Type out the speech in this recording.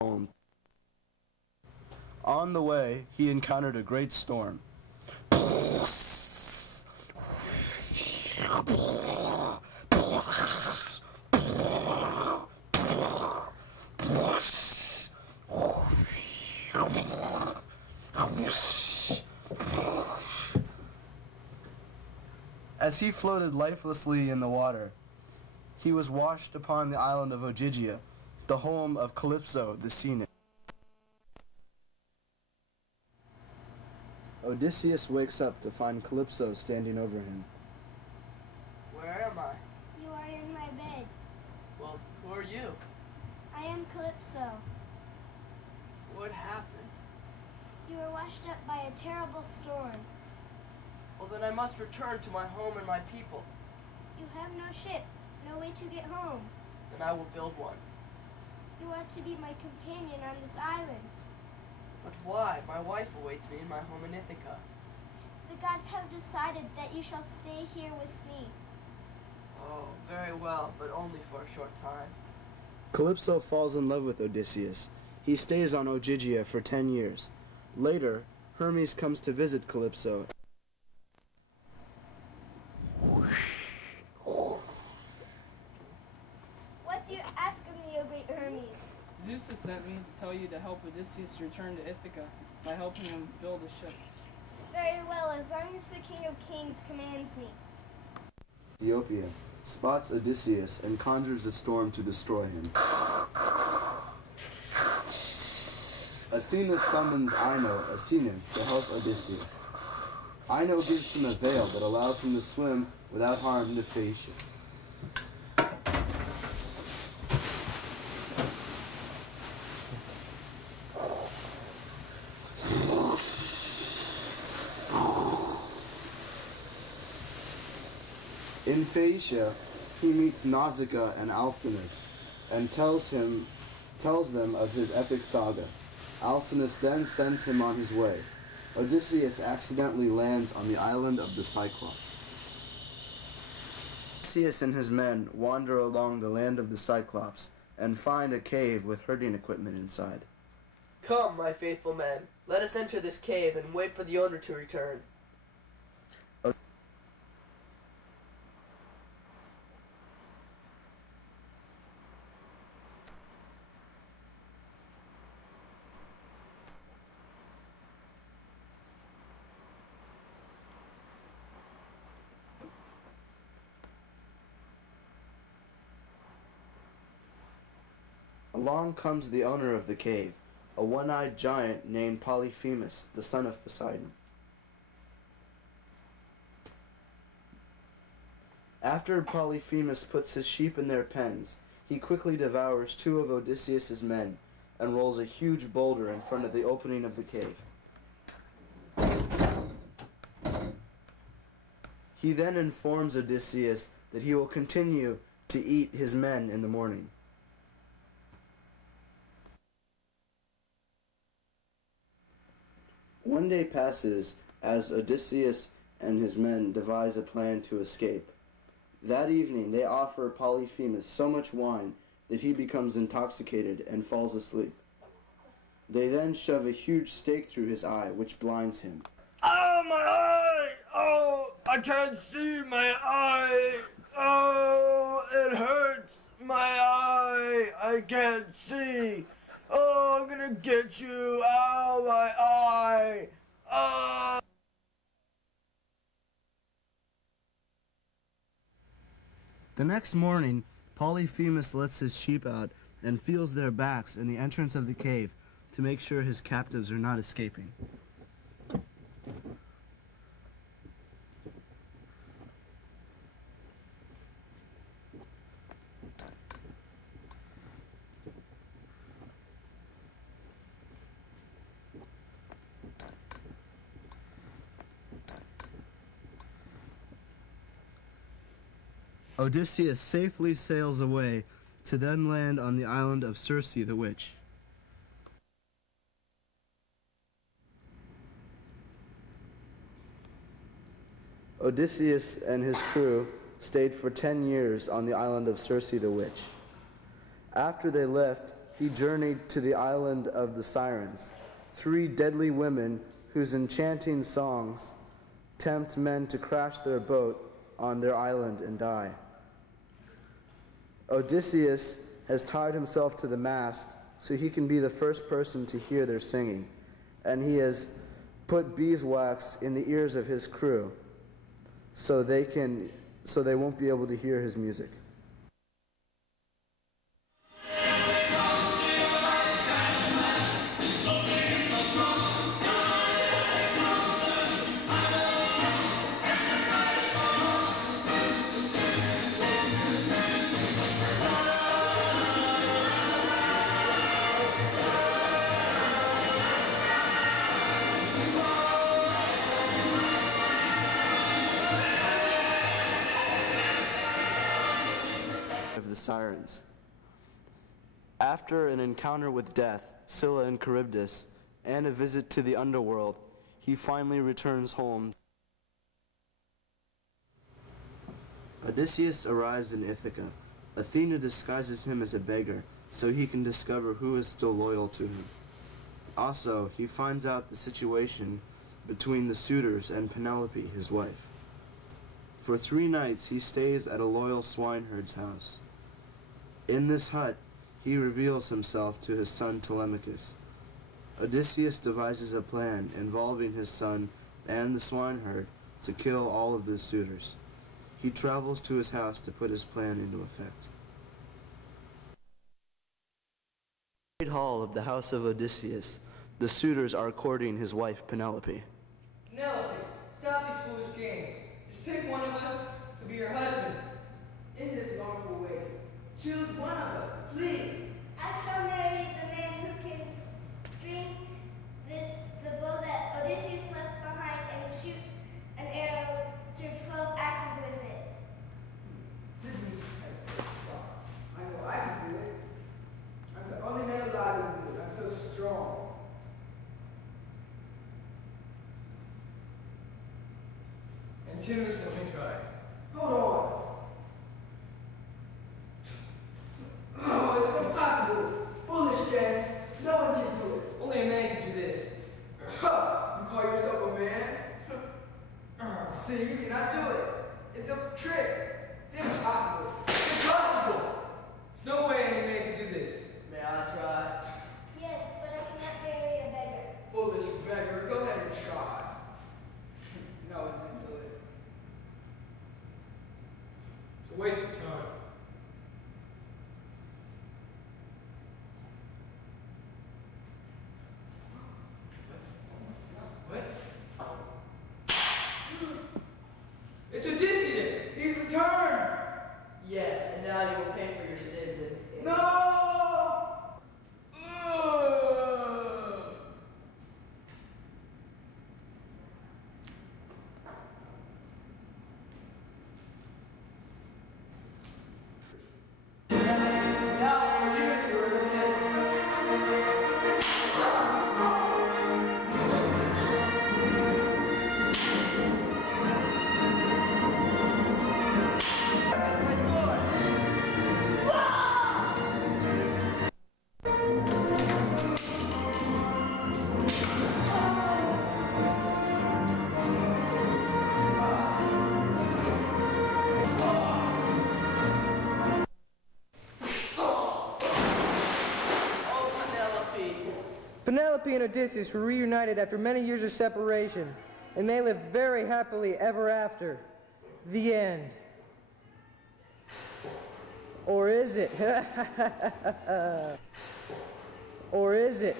home. On the way, he encountered a great storm. As he floated lifelessly in the water, he was washed upon the island of Ogygia, the home of Calypso the sea nymph. Odysseus wakes up to find Calypso standing over him. Where am I? You are in my bed. Well, who are you? I am Calypso. What happened? You were washed up by a terrible storm. Well, then I must return to my home and my people. You have no ship, no way to get home. Then I will build one. You are to be my companion on this island. But why? My wife awaits me in my home in Ithaca. The gods have decided that you shall stay here with me. Oh, very well, but only for a short time. Calypso falls in love with Odysseus. He stays on Ogygia for 10 years. Later, Hermes comes to visit Calypso. What do you ask of me, O great Hermes? Zeus has sent me to tell you to help Odysseus return to Ithaca by helping him build a ship. Very well, as long as the King of Kings commands me. Ethiopia spots Odysseus and conjures a storm to destroy him. Athena summons Ino, a sea nymph, to help Odysseus. Ino gives him a veil that allows him to swim without harm to Phaeacia. In Phaeacia, he meets Nausicaa and Alcinous and tells them of his epic saga. Alcinous then sends him on his way. Odysseus accidentally lands on the island of the Cyclops. Odysseus and his men wander along the land of the Cyclops and find a cave with herding equipment inside. Come, my faithful men, let us enter this cave and wait for the owner to return. Along comes the owner of the cave, a one-eyed giant named Polyphemus, the son of Poseidon. After Polyphemus puts his sheep in their pens, he quickly devours 2 of Odysseus's men and rolls a huge boulder in front of the opening of the cave. He then informs Odysseus that he will continue to eat his men in the morning. One day passes as Odysseus and his men devise a plan to escape. That evening they offer Polyphemus so much wine that he becomes intoxicated and falls asleep. They then shove a huge stake through his eye, which blinds him. Oh, my eye! Oh, I can't see my eye! Oh, it hurts! My eye! I can't see! Oh, I'm gonna get you! Ow, my eye! Oh! The next morning, Polyphemus lets his sheep out and feels their backs in the entrance of the cave to make sure his captives are not escaping. Odysseus safely sails away to then land on the island of Circe the witch. Odysseus and his crew stayed for 10 years on the island of Circe the witch. After they left, he journeyed to the island of the Sirens, 3 deadly women whose enchanting songs tempt men to crash their boat on their island and die. Odysseus has tied himself to the mast so he can be the first person to hear their singing, and he has put beeswax in the ears of his crew so they won't be able to hear his music. Of the Sirens. After an encounter with death, Scylla and Charybdis, and a visit to the underworld, he finally returns home. Odysseus arrives in Ithaca. Athena disguises him as a beggar so he can discover who is still loyal to him. Also, he finds out the situation between the suitors and Penelope, his wife. For 3 nights, he stays at a loyal swineherd's house. In this hut, he reveals himself to his son Telemachus. Odysseus devises a plan involving his son and the swineherd to kill all of the suitors. He travels to his house to put his plan into effect. In the great hall of the house of Odysseus, the suitors are courting his wife Penelope. Penelope, stop these foolish games. Just pick one of us to be your husband. In this longful way, choose one of us, please. I shall marry the man who can string the bow that Odysseus left behind and shoot an arrow through 12 axes with it. I know I can do it. I'm the only man alive who can do it. I'm so strong. And choose, let me try. Hold on. Oh, it's impossible. Foolish man. No one can do it. Only a man can do this. Huh. You call yourself a man? See, you cannot do it. It's a trick. It's impossible. It's impossible. There's no way any man can do this. May I try? Yes, but I cannot marry a beggar. Foolish beggar. Go ahead and try. No one can do it. It's a waste of time. What? It's Odysseus! He's returned! Yes, and now you will pay for your sins and No! now for you, Eurylochus. That's my sword. Oh, Penelope. Penelope and Odysseus were reunited after many years of separation, and they lived very happily ever after. The end. Or is it? Or is it?